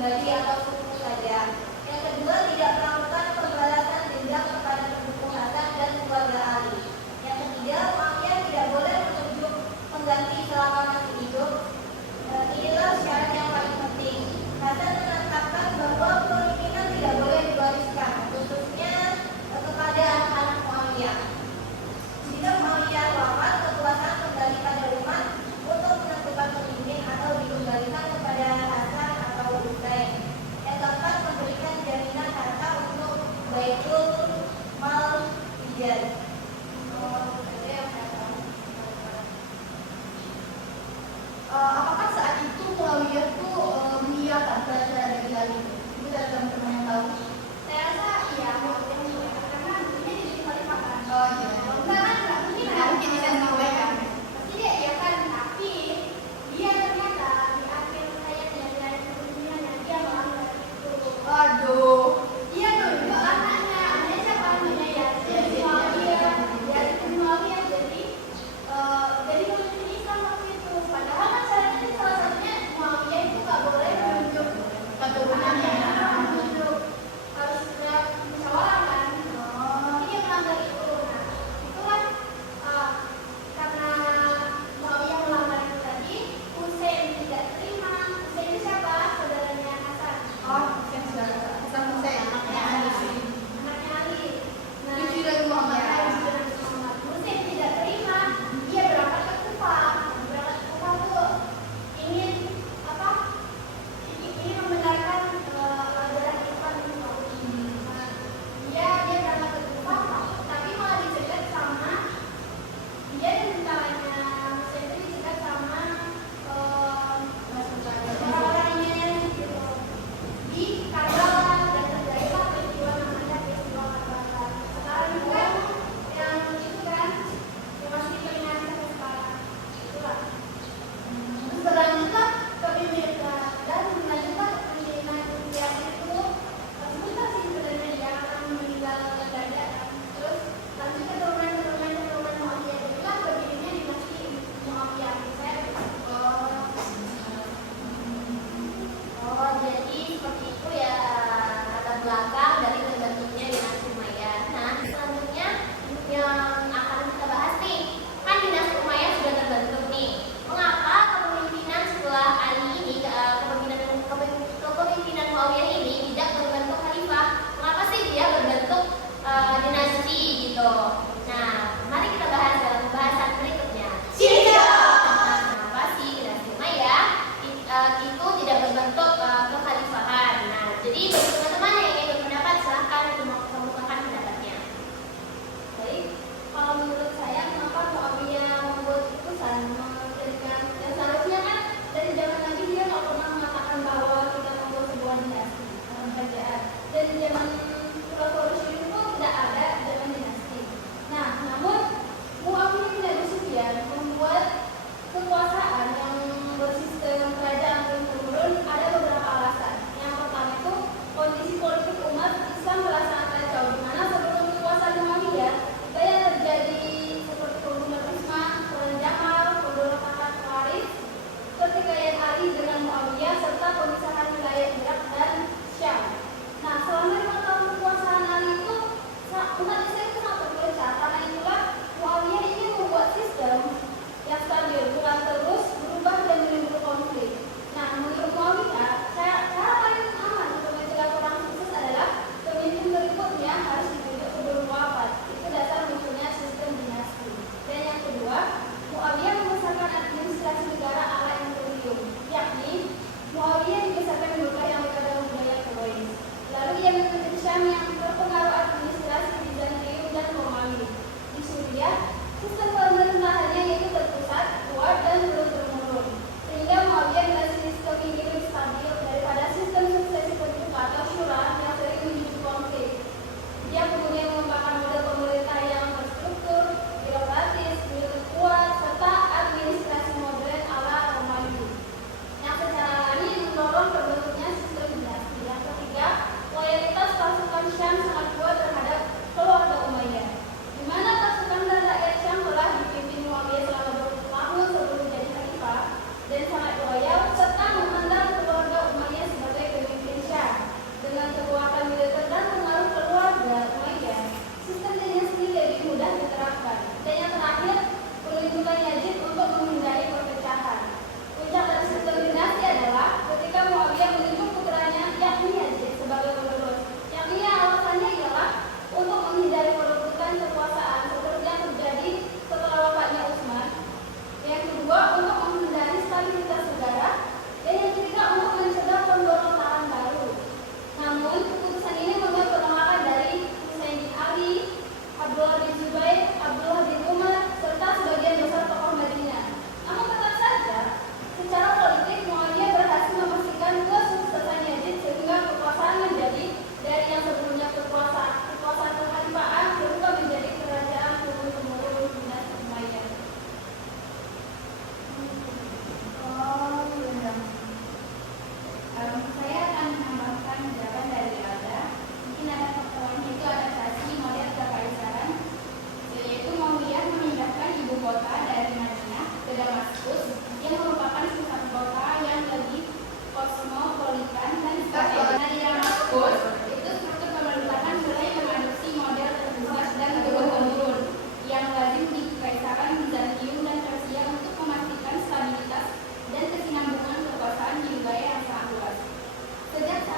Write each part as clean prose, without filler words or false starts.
pribadi atau suku saja. Yang kedua, tidak melakukan pembalasan dendam kepada pendukung Hasan dan keluarga Ali. Yang ketiga, Muawiyah tidak boleh menunjuk pengganti selama masih hidup. Inilah syarat yang paling penting. Hasan menetapkan bahwa kepemimpinan tidak boleh diwariskan, khususnya kepada anak-anak Muawiyah. Jika Muawiyah wafat, kekuasaan kembali pada umat untuk menentukan pemimpin atau dikembalikan kepada Hasan atau Husain. Yang keempat, memberikan jaminan harta untuk Baitul Mal Hijaz. Apakah saat itu Muawiyah itu mengiyakan pelajaran dari hal itu? Ibu dan teman-teman yang tahu? Saya rasa iya, karena ini jadi kalimat. Oh iya. Enggak mungkin bisa mengabaikan. Pasti dia iya kan, tapi dia ternyata di akhir hayatnya di akhir kepemimpinannya dia melanggar itu. Waduh. Iya dong, itu anaknya siapa anaknya ya? Jadi Muawiyah, Muawiyah jadi pemimpin Islam waktu itu. Padahal kan syaratnya salah satunya Muawiyah itu nggak boleh menunjuk Keturunannya. menunjuk harus musyawarah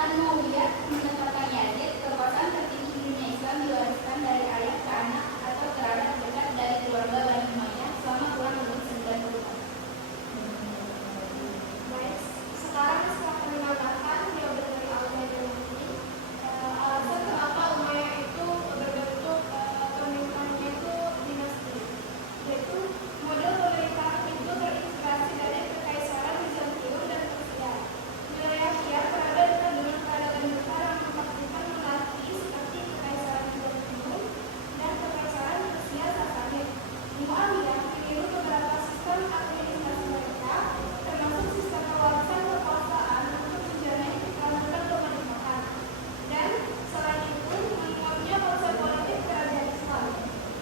Kerajaan Umayyah menetapkan Yazid kekuasaan tertinggi di dunia Islam diwariskan dari ayah ke anak atau kerabat dekat dari keluarga Bani Umayyah selama kurang lebih 90 tahun. Baik, sekarang setelah pendengarkan jawaban dari Al-Qaeda ini, alasan kenapa Umayyah itu berbentuk pemerintahannya itu dinasti, yaitu model pemerintahan itu terinspirasi dari kekaisaran Bizantium dan Persia. Wilayah Syiah berada dekat dengan peradaban besar yang memastikan monarki seperti kekaisaran Bizantium dan kekaisaran Persia Sasanid. Muawiyah meniru beberapa sistem administrasi mereka, termasuk sistem pewarisan kekuasaan untuk menjalani kelanjutan pemerintahan. Dan selain itu menguatnya konsep politik kerajaan Islam.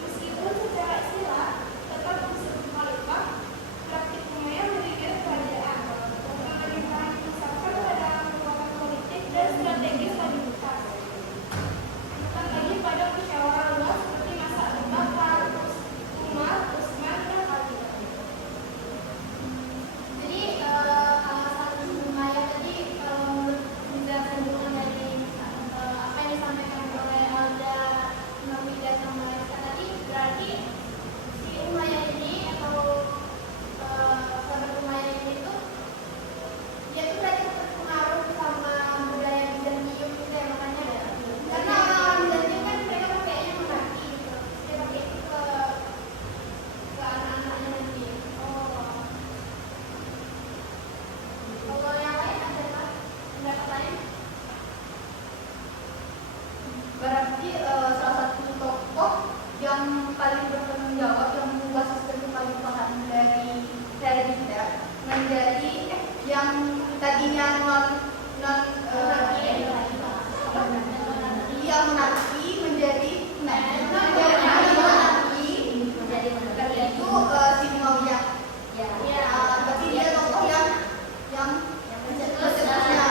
Meskipun secara istilah tetap disebut khalifah, praktik Umayyah mendirikan kerajaan. Pemerintahan didasarkan pada kekuatan politik dan strategi stabilitas. Bukan lagi pada musyawarah luas seperti masa Abu Bakar, Umar, Utsman, dan Ali. Jadi alasan Umayyah tadi kalau menurut penjelasan dukungan dari apa yang disampaikan oleh Alda, Nabila, sama Eka tadi, berarti si Umayyah ini atau sahabat Umayyah ini tuh dia tuh berarti terpengaruh sama budaya Bizantium gitu ya, makanya karena Bizantium kan mereka pakainya monarki gitu, dia pakai itu ke anak-anaknya nanti. Kalau yang lain ada nggak pendapat lain? Berarti salah satu tokoh yang paling bertanggung jawab yang mengubah sistem kekhalifahan dari kita menjadi yang tadinya monarki menjadi monarki itu si Muawiyah. Berarti dia tokoh yang mencetusnya.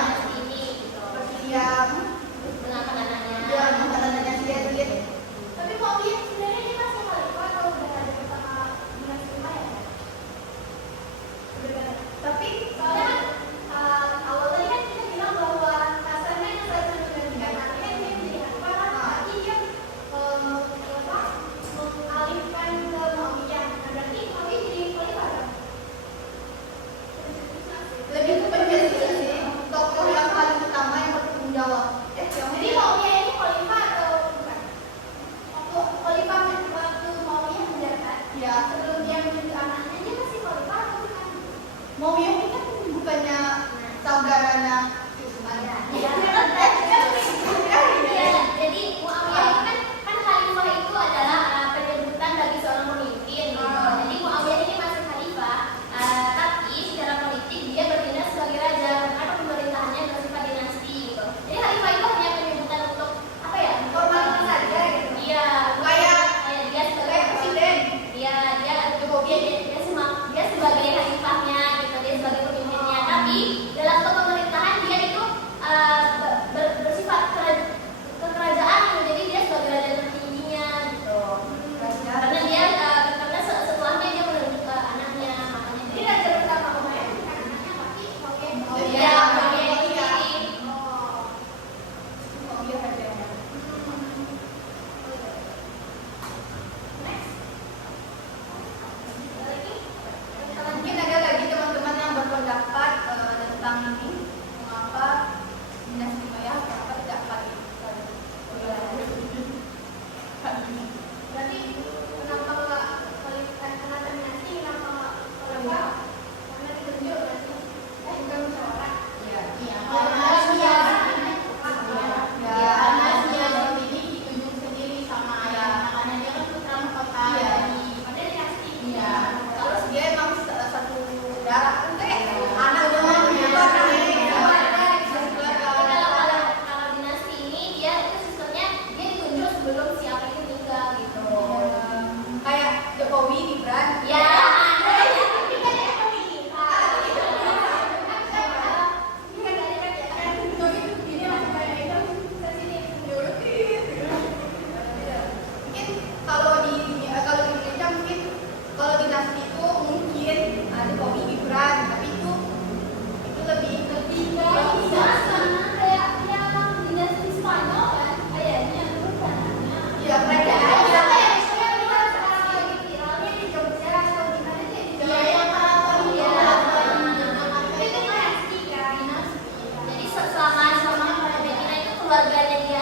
keluarganya dia